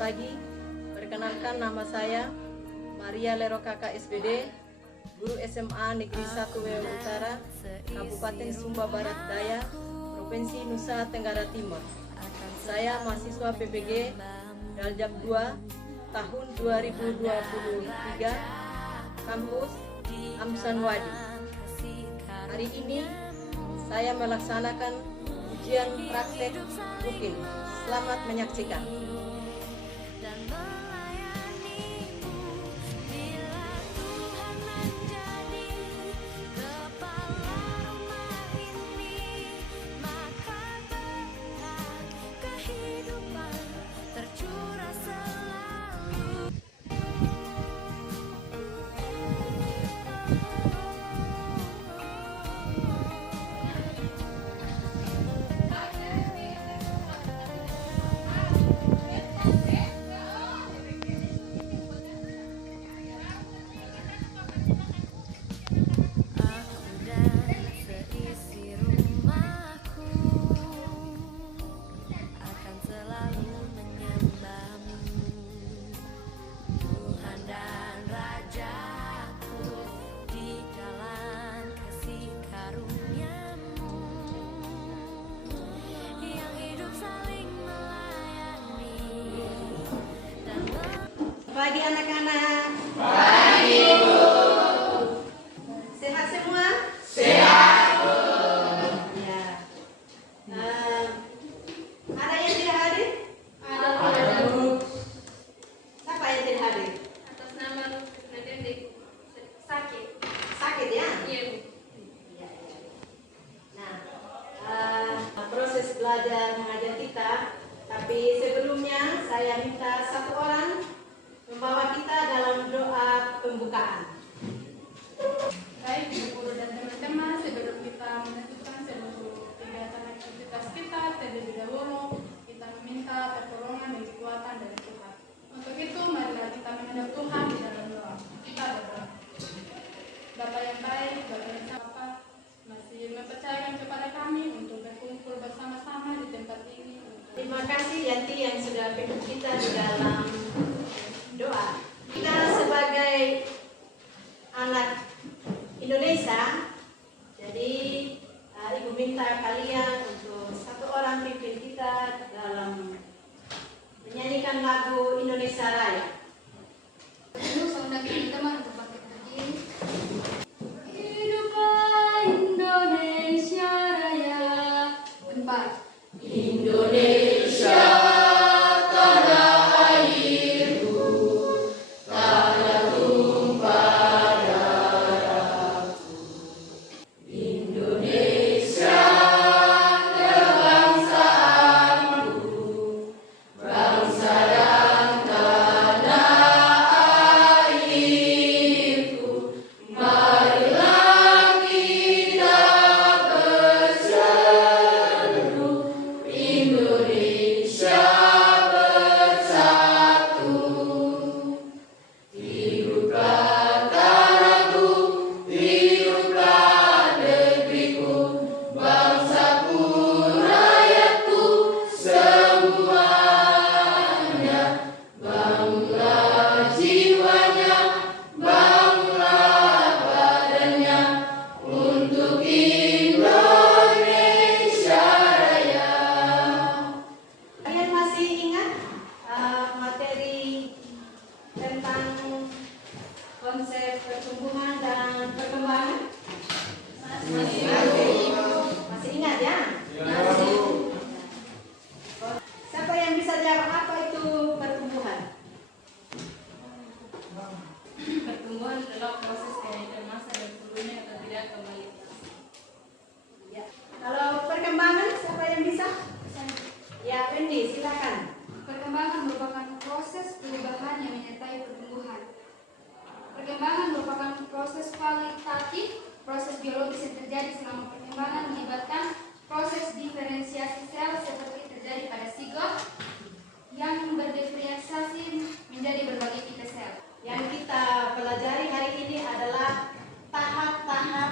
pagi. Perkenalkan, nama saya Maria Lero Kakak SPD, guru SMA Negeri 1 Wewe Utara, Kabupaten Sumba Barat Daya, Provinsi Nusa Tenggara Timur. Saya mahasiswa PPG Daljab 2 tahun 2023, kampus Amsanwadi. Hari ini saya melaksanakan ujian praktek UKIN. Selamat menyaksikan. Pagi anak-anak. Pagi, Bu. Sehat semua? Sehat, Bu. Ya. Ada yang tidak hadir? Ada, Bu. Siapa yang tidak hadir? Atas nama Nadendi sakit. Sakit ya? Iya, Bu. Iya. Nah, proses belajar mengajar kita. Tapi sebelumnya saya minta satu orang membawa kita dalam doa pembukaan. Baik, Ibu Guru dan teman-teman, sebelum kita melanjutkan seluruh kegiatan aktivitas kita, terlebih dahulu kita meminta pertolongan dan kekuatan dari Tuhan. Untuk itu, marilah kita menghadap Tuhan di dalam doa. Kita berdoa. Bapa yang baik, Bapa yang Bapa, masih mempercayakan kepada kami untuk berkumpul bersama-sama di tempat ini. Terima kasih Yanti yang sudah pimpin kita di dalam doa. Kita sebagai anak Indonesia, jadi Ibu minta kalian untuk satu orang pimpin kita dalam menyanyikan lagu Indonesia Raya. Dulu saya undang teman-teman untuk bangkit berdiri. Hiduplah Indonesia Raya. 4. Indonesia, tanah airku, tanah tumpah darahku. Indonesia, kebangsaanku, bangsa dan tanah airku. Marilah kita berseru, Indonesia bersatu. Hiduplah tanahku, hiduplah negeriku, bangsaku, rakyatku, semuanya. Bangunlah jiwanya, bangunlah badannya, untuk Indonesia Raya. Kalian masih ingat materi tentang konsep pertumbuhan dan perkembangan? Masih ingat ya? Siapa yang bisa jawab apa itu pertumbuhan? Pertumbuhan adalah proses kenaikan massa dan volume atau tidak kembali. Ya. Kalau perkembangan, siapa yang bisa? Ya, Wendy, silakan. Perkembangan merupakan proses perubahan yang menyertai pertumbuhan. Perkembangan merupakan proses kualitatif, proses biologis yang terjadi selama perkembangan melibatkan proses diferensiasi sel seperti terjadi pada zigot yang berdiferensiasi menjadi berbagai tipe sel. Yang kita pelajari hari ini adalah tahap-tahap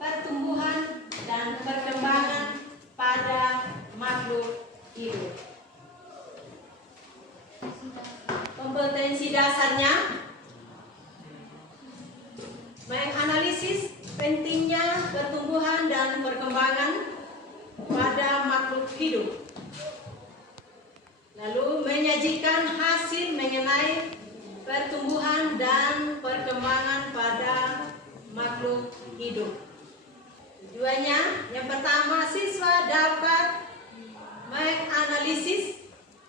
pertumbuhan dan perkembangan pada makhluk hidup. kompetensi dasarnya, menganalisis pentingnya pertumbuhan dan perkembangan pada makhluk hidup, lalu menyajikan hasil mengenai pertumbuhan dan perkembangan pada makhluk hidup. Tujuannya, yang pertama, siswa dapat menganalisis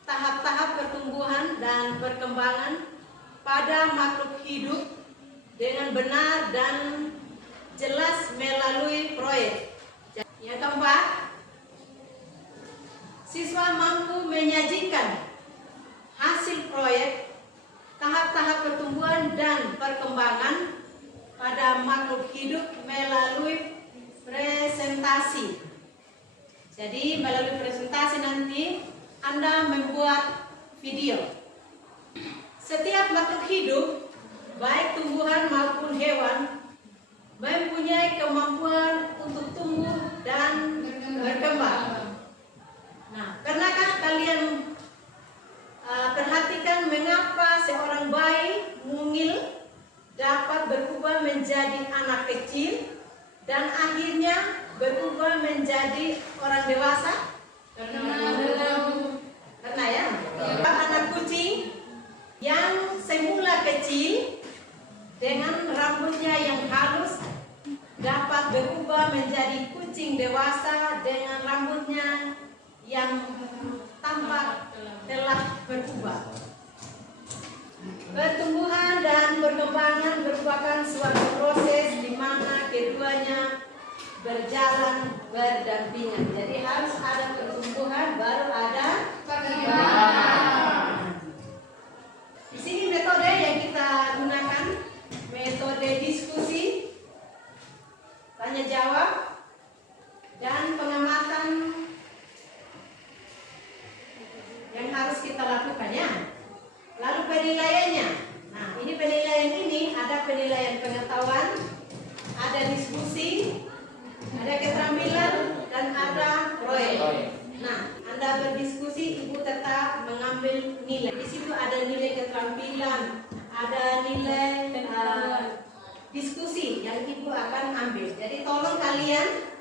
tahap-tahap pertumbuhan dan perkembangan pada makhluk hidup dengan benar dan jelas melalui proyek. Yang keempat, siswa mampu menyajikan hasil proyek tahap-tahap pertumbuhan dan perkembangan pada makhluk hidup melalui presentasi. Jadi melalui presentasi nanti Anda membuat video. Setiap makhluk hidup, baik tumbuhan maupun hewan, mempunyai kemampuan untuk tumbuh dan berkembang. Nah, pernahkah kalian perhatikan mengapa seorang bayi mungil dapat berubah menjadi anak kecil dan akhirnya berubah menjadi orang dewasa? Karena ya, anak kucing yang semula kecil dengan rambutnya yang halus dapat berubah menjadi kucing dewasa dengan rambutnya yang tampak telah berubah. Pertumbuhan dan perkembangan merupakan suatu proses di mana keduanya berjalan berdampingan. Jadi harus ada pertumbuhan baru ada perkembangan. Di sini metode yang kita gunakan, metode diskusi, tanya jawab, dan pengamatan yang harus kita lakukan ya. Lalu penilaiannya. Nah, ini penilaian ini ada penilaian pengetahuan, ada diskusi, ada keterampilan, dan ada proyek. Nah, Anda berdiskusi, Ibu tetap mengambil nilai. Di situ ada nilai keterampilan, ada nilai diskusi yang Ibu akan ambil. Jadi tolong kalian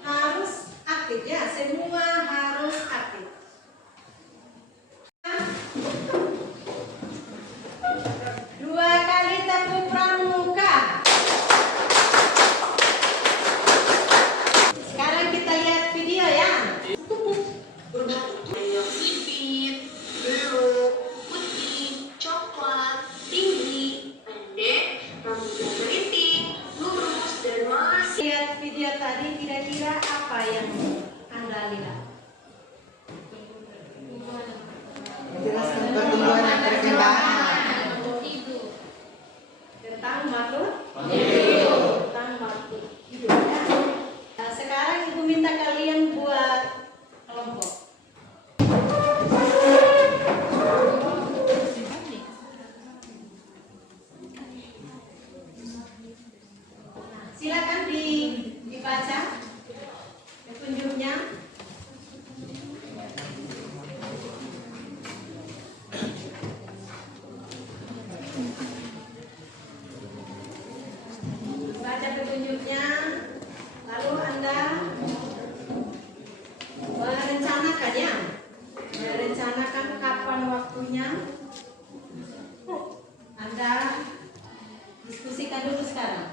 harus aktif ya, semua harus aktif. Dua kali tepuk pramuka. Sekarang kita lihat video ya. Sipit, biru, putih, coklat, tinggi, pendek, rambutnya keriting, lurus, dan masih. Lihat video tadi, kira-kira apa yang Anda lihat? Pertumbuhan dan perkembangan. Tentang makhluk hidup. Tentang makhluk hidup ya. Nah, sekarang Ibu minta kalian buat kelompok. Nah, silakan dibaca petunjuknya. Baca petunjuknya, lalu Anda merencanakan ya, merencanakan kapan waktunya. Anda diskusikan dulu sekarang.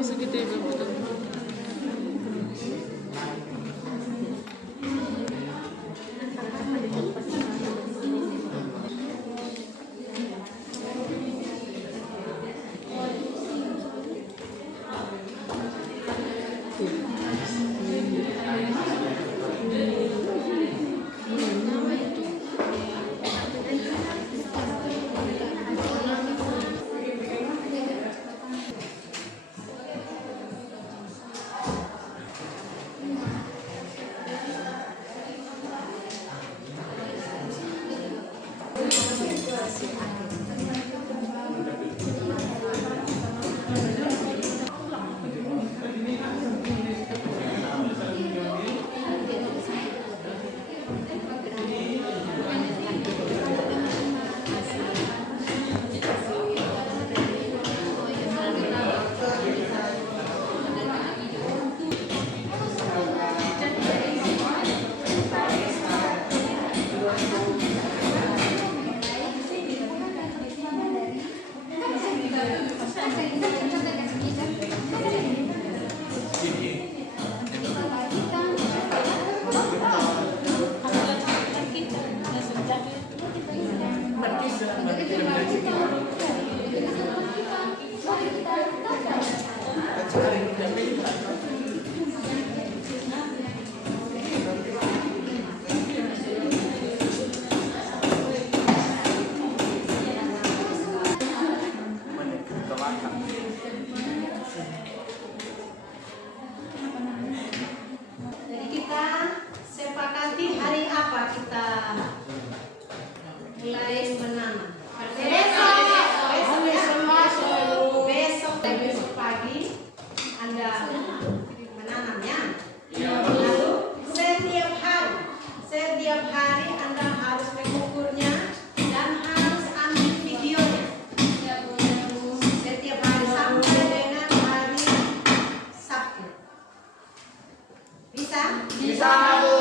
Masuk gitu ya, bisa? Bisa, Bu.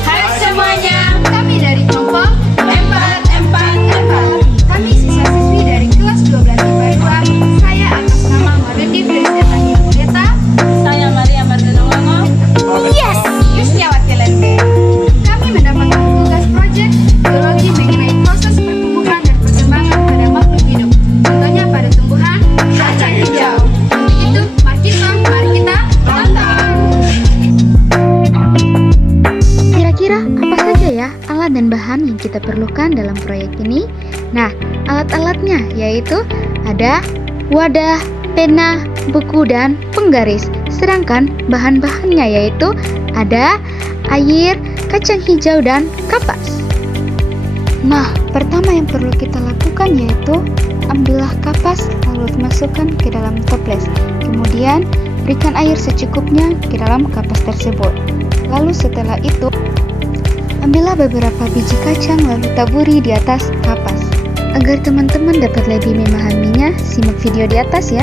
Hai semuanya, kami dari kelompok 444. Kami siswa-siswi dari kelas 12 IPA 2. Saya atas nama Marindi Felisitani Muleta. Saya Maria Mardana Wango. Yes, Yusniawati Lende. Kami mendapatkan tugas proyek biologi mengenai proses pertumbuhan dan perkembangan pada makhluk hidup. Contohnya pada tumbuhan kacang hijau. Untuk itu, mari kita tonton. Kira-kira apa saja ya alat dan bahan yang kita perlukan dalam proyek ini? Nah, alat-alatnya yaitu ada wadah, pena, buku, dan penggaris. Sedangkan bahan-bahannya yaitu ada air, kacang hijau, dan kapas. Nah, pertama yang perlu kita lakukan yaitu ambillah kapas lalu masukkan ke dalam toples. Kemudian berikan air secukupnya ke dalam kapas tersebut. Lalu setelah itu ambillah beberapa biji kacang lalu taburi di atas kapas. Agar teman-teman dapat lebih memahaminya, simak video di atas ya.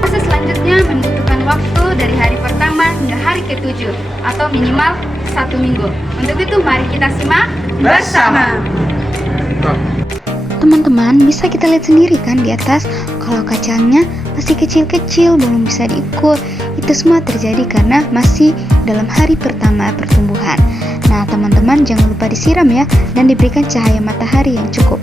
Proses selanjutnya membutuhkan waktu dari hari pertama hingga hari ke-7 atau minimal 1 minggu. Untuk itu mari kita simak bersama. Teman-teman bisa kita lihat sendiri kan di atas, kalau kacangnya masih kecil-kecil belum bisa diukur. Itu semua terjadi karena masih dalam hari pertama pertumbuhan. Nah teman-teman jangan lupa disiram ya, dan diberikan cahaya matahari yang cukup.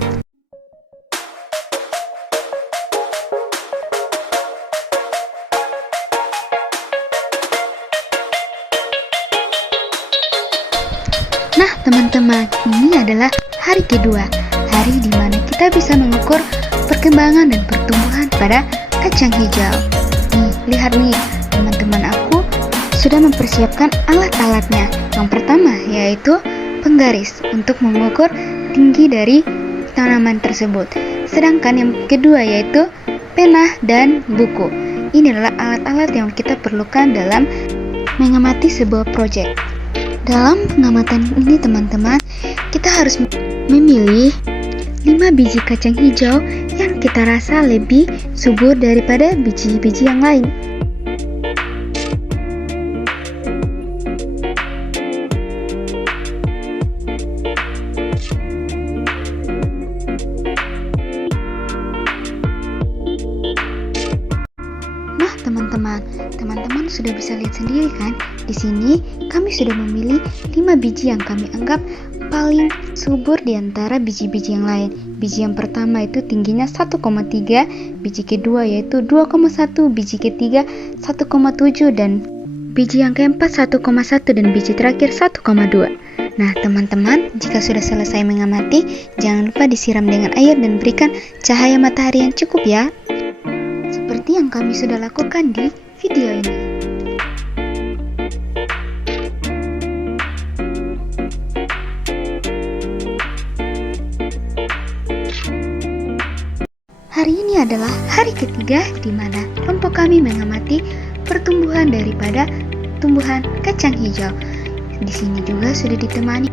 Nah teman-teman, ini adalah hari kedua, hari di mana kita bisa mengukur perkembangan dan pertumbuhan pada kacang hijau. Nih, lihat nih, teman-teman aku sudah mempersiapkan alat-alatnya. Yang pertama yaitu penggaris untuk mengukur tinggi dari tanaman tersebut. Sedangkan yang kedua yaitu pena dan buku. Ini adalah alat-alat yang kita perlukan dalam mengamati sebuah proyek. Dalam pengamatan ini teman-teman, kita harus memilih 5 biji kacang hijau yang kita rasa lebih subur daripada biji-biji yang lain. Nah, teman-teman sudah bisa lihat sendiri kan? Di sini kami sudah memilih 5 biji yang kami anggap paling subur di antara biji-biji yang lain. Biji yang pertama itu tingginya 1,3, biji kedua yaitu 2,1, biji ketiga 1,7, dan biji yang keempat 1,1, dan biji terakhir 1,2. Nah teman-teman, jika sudah selesai mengamati, jangan lupa disiram dengan air dan berikan cahaya matahari yang cukup ya. Seperti yang kami sudah lakukan di video ini. Hari ini adalah hari ketiga di mana kelompok kami mengamati pertumbuhan daripada tumbuhan kacang hijau. Di sini juga sudah ditemani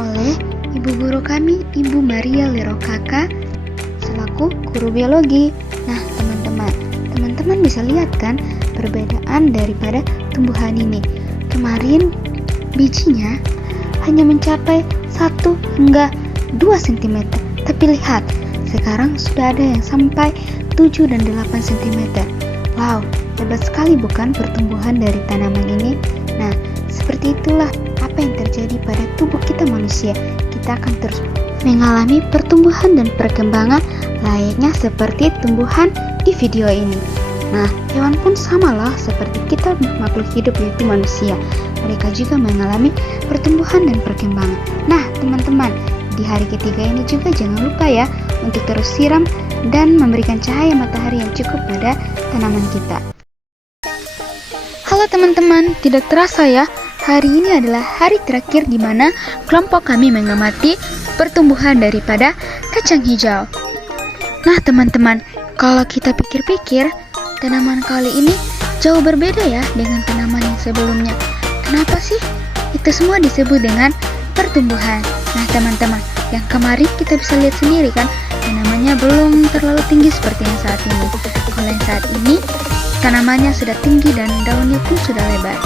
oleh ibu guru kami, Ibu Maria Lirokaka, selaku guru biologi. Nah, teman-teman bisa lihat kan perbedaan daripada tumbuhan ini. Kemarin bijinya hanya mencapai 1 hingga 2 cm, tapi lihat sekarang sudah ada yang sampai 7 dan 8 cm. Wow, hebat sekali bukan pertumbuhan dari tanaman ini? Nah, seperti itulah apa yang terjadi pada tubuh kita manusia. Kita akan terus mengalami pertumbuhan dan perkembangan layaknya seperti tumbuhan di video ini. Nah, hewan pun samalah seperti kita makhluk hidup yaitu manusia. Mereka juga mengalami pertumbuhan dan perkembangan. Nah, teman-teman, di hari ketiga ini juga jangan lupa ya untuk terus siram dan memberikan cahaya matahari yang cukup pada tanaman kita. Halo teman-teman, tidak terasa ya, hari ini adalah hari terakhir di mana kelompok kami mengamati pertumbuhan daripada kacang hijau. Nah teman-teman, kalau kita pikir-pikir, tanaman kali ini jauh berbeda ya dengan tanaman yang sebelumnya. Kenapa sih? Itu semua disebut dengan pertumbuhan. Nah teman-teman, yang kemarin kita bisa lihat sendiri kan, tanamannya belum terlalu tinggi seperti yang saat ini. Kalau yang saat ini, tanamannya sudah tinggi dan daunnya pun sudah lebar.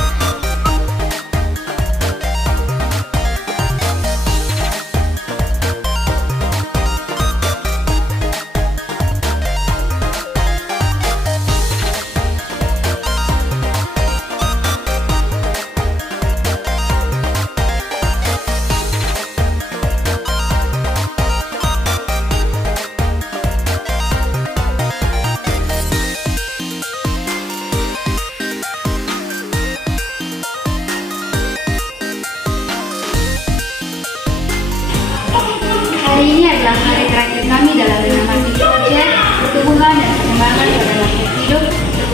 Hari ini adalah hari terakhir kami dalam mengamati proyek pertumbuhan dan pengembangan pada makhluk hidup,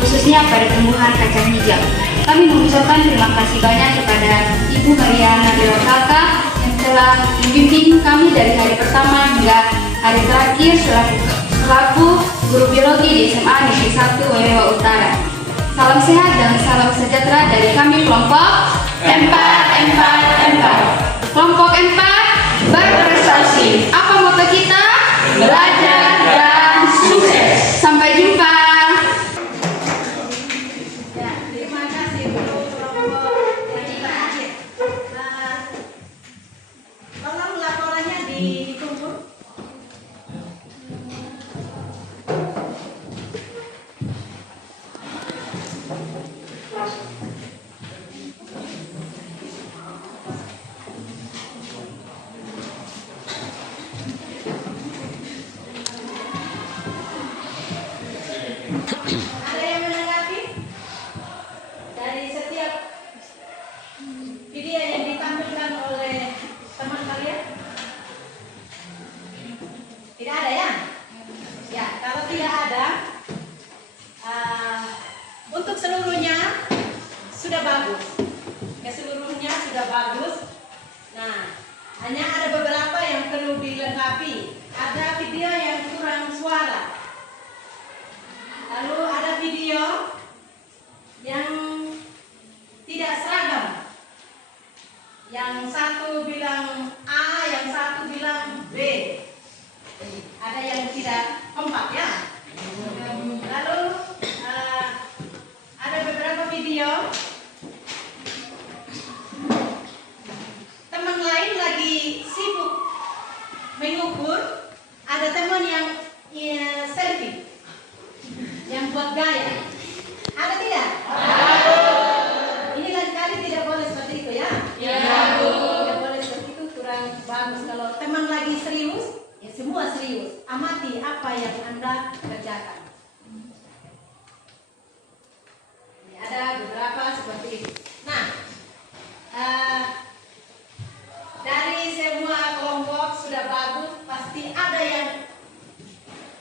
khususnya pada tumbuhan kacang hijau. Kami mengucapkan terima kasih banyak kepada Ibu Mariana Dewakaka yang telah membimbing kami dari hari pertama hingga hari terakhir selaku guru biologi di SMA Negeri 1 Wewewa Utara. Salam sehat dan salam sejahtera dari kami kelompok 4. Kelompok 4 berprestasi. Apa moto kita? Belajar dan sukses. Sampai jumpa. Ya, terima kasih untuk kelompok yang terakhir. Tolong laporannya dikumpul. Ada yang menanggapi dari setiap video yang ditampilkan oleh teman kalian? Tidak ada ya? Ya, kalau tidak ada, untuk seluruhnya sudah bagus. Keseluruhnya sudah bagus. Nah, hanya ada beberapa yang perlu dilengkapi. Ada video yang kurang suara. Lalu ada video yang tidak seragam. Yang satu bilang A, yang satu bilang B. Ada yang tidak kompak ya. Lalu ada beberapa video teman lain lagi sibuk mengukur. Ada teman yang selfie, yang buat gaya. Ada tidak? Ini lain kali tidak boleh seperti itu ya. Tidak boleh seperti itu, kurang bagus. Kalau teman lagi serius, ya semua serius. Amati apa yang Anda kerjakan. Ini ada beberapa seperti itu. Nah, dari semua kelompok sudah bagus, pasti ada yang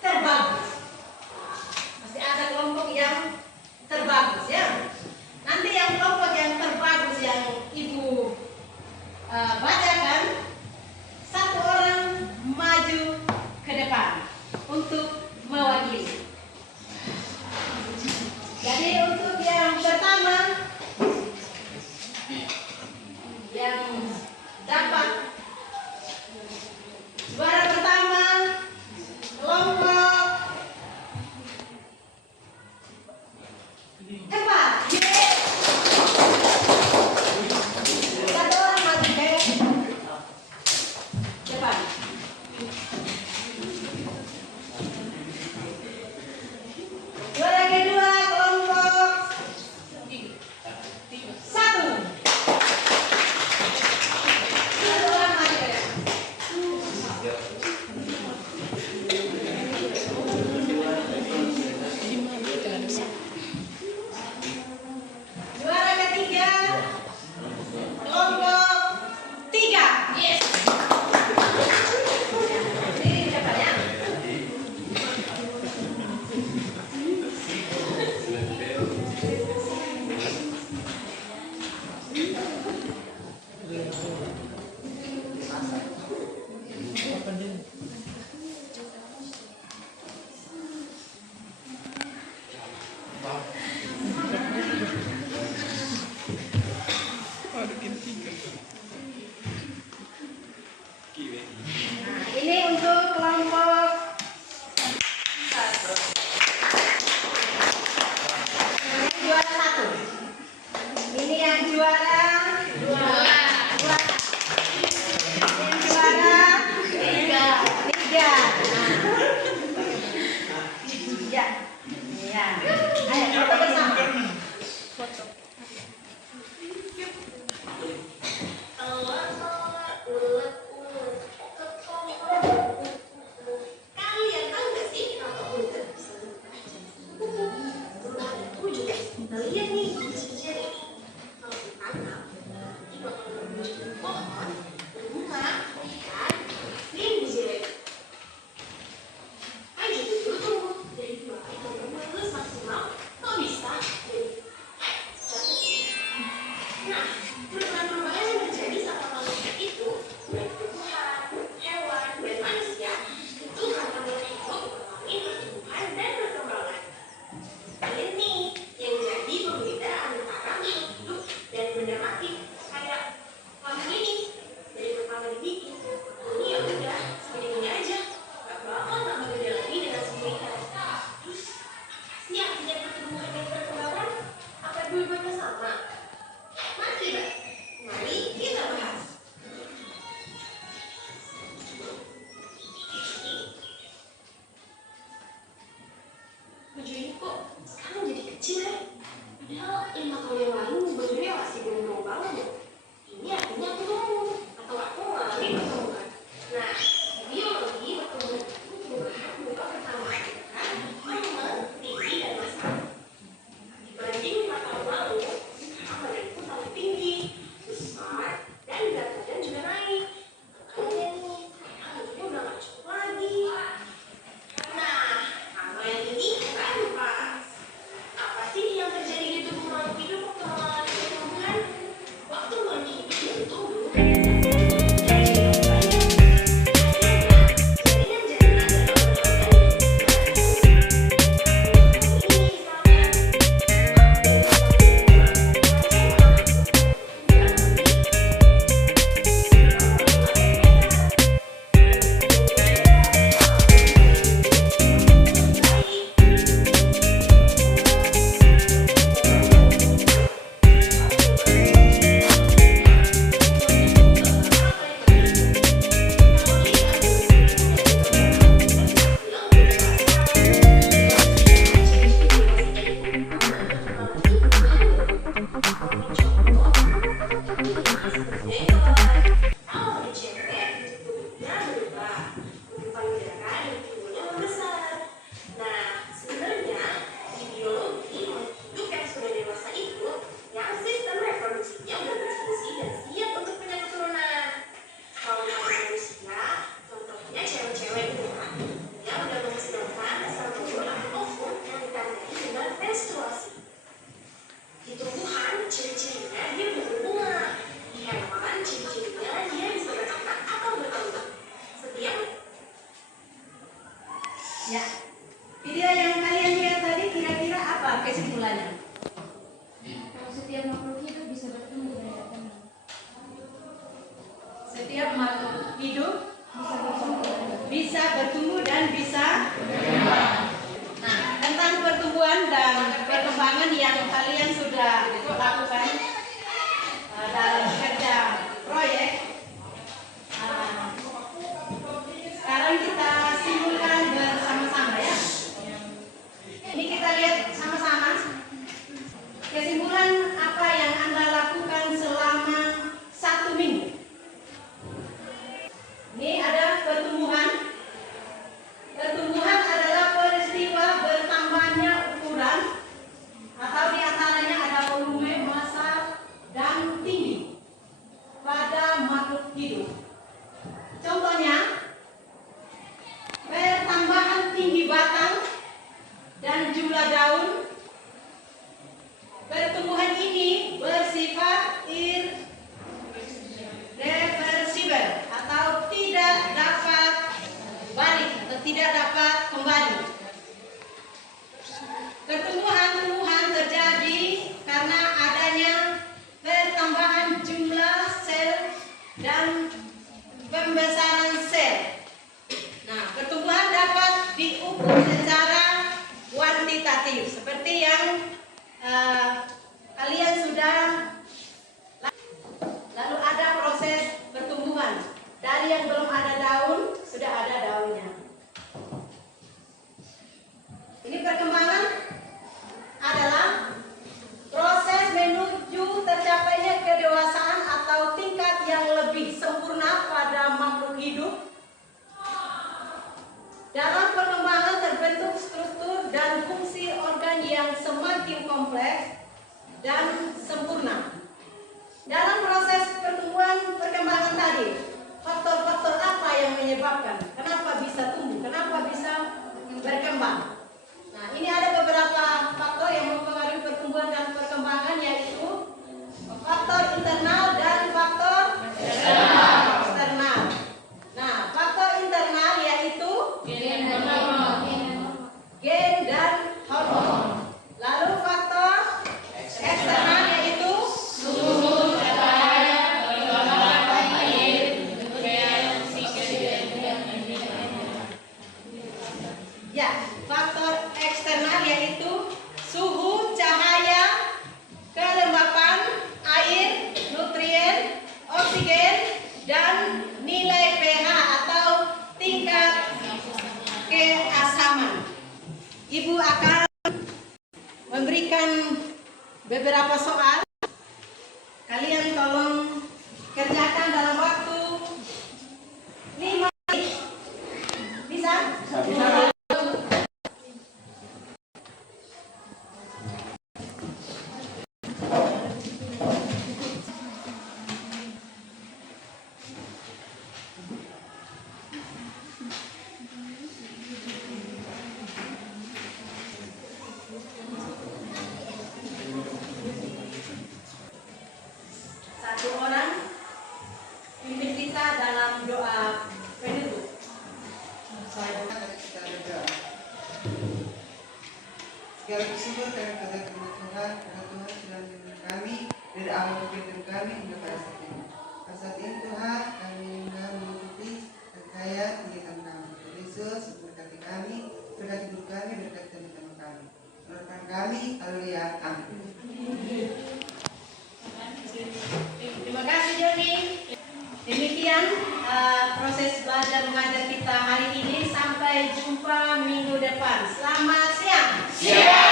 terbagus. Pasti ada kelompok yang terbagus ya. Nanti yang kelompok yang terbagus yang Ibu bacakan, satu orang maju ke depan untuk mewakili. Jadi untuk yang pertama yang dapat juara pertama kelompok 4. Satu orang maju ke depan. Juara kedua kelompok 1. Satu orang maju ke depan. Kita lihat nih ciri-ciri ini. Kalau ditangkap, nanti bakal bermunculan pohon, berbunga, dan rinjit. Ayo dulu tunggu dari mulai kamu lulus maksimal, kok bisa jadi nah, perubahan-perubahan yang terjadi sama manusia itu, baik tumbuhan, hewan, dan manusia, itu karena mereka hidup mengalami pertumbuhan dan perkembangan. Kalian nih yang jadi pembeda antara makhluk hidup dan benda mati, kayak kamu ini dari pertama dibikin, ini ya udah segini aja, gak bakal tambah beda lagi dengan sendirinya. Terus apa sih artinya pertumbuhan dan perkembangan? Apa dua-duanya sama? Mari, mari kita bahas. Baju ini kok sekarang jadi kecil ya? Padahal 5 tahun yang lalu bajunya masih gendong banget. Ini artinya aku tumbuh atau aku mengalami pertumbuhan. Nah, biologi pertumbuhan itu perubahan berupa pertambahan tingkat, volume, tinggi, dan massa. Dibanding 5 tahun lalu, sekarang badanku tambah tinggi, besar, dan berat badan juga naik. Makanya nih, sekarang bajunya udah gak cukup lagi. Nah, kalau yang ini baru pas. Apa sih yang terjadi di tubuh makhluk hidup waktu mengalami pertumbuhan? Waktu makhluk hidup bertumbuh, di tumbuhan, ciri-cirinya dia berbunga. Di hewan, ciri-cirinya dia bisa beranak atau berkembang. Setia? Ya, video yang kalian lihat tadi kira-kira apa kesimpulannya? Kalau setiap makhluk hidup bisa bertumbuh dan berkembang. Setiap makhluk hidup Bisa bertumbuh dan bisa bertumbuh dan bisa. Nah, tentang pertumbuhan dan perkembangan yang kalian sudah lakukan dalam kerja proyek, sekarang kita simpulkan bersama-sama ya. Ini kita lihat sama-sama kesimpulan apa yang Anda lakukan selama 1 minggu. Ini ada pertumbuhan. Pertumbuhan adalah peristiwa bertambahnya ukuran atau diantaranya ada volume, massa, dan tinggi. kompleks, dan sempurna. Dalam proses pertumbuhan perkembangan tadi, faktor-faktor apa yang menyebabkan? Kenapa bisa tumbuh? Kenapa bisa berkembang? Nah, ini ada beberapa faktor yang mempengaruhi pertumbuhan dan perkembangan, yaitu faktor internal dan faktor eksternal. Nah, faktor internal yaitu gen dan hormon. Lalu faktor eksternal yaitu suhu, cahaya, kelembapan air, nutrien, oksigen, dan ya, faktor eksternal yaitu suhu, cahaya, kelembapan air, nutrien, oksigen, dan nilai pH atau tingkat keasaman. Ibu akan memberikan beberapa soal. Kalian tolong kerjakan dalam waktu 5 menit. Bisa? Satu orang pimpin kita dalam doa penutup. Saya kita berdoa. Segala bersyukur karena kedatangan Tuhan, karena Tuhan sudah melindungi kami dari awal kehidupan kami hingga pada saat ini. Pada saat ini Tuhan, kami juga mengikuti dan kaya tindakan kami. Yesus berkati kami, berkati hidup kami, berkati teman-teman kami. Menurutkan kami, haleluya, amin. Terima kasih Joni. Demikian proses belajar mengajar kita hari ini. Sampai jumpa minggu depan. Selamat siang.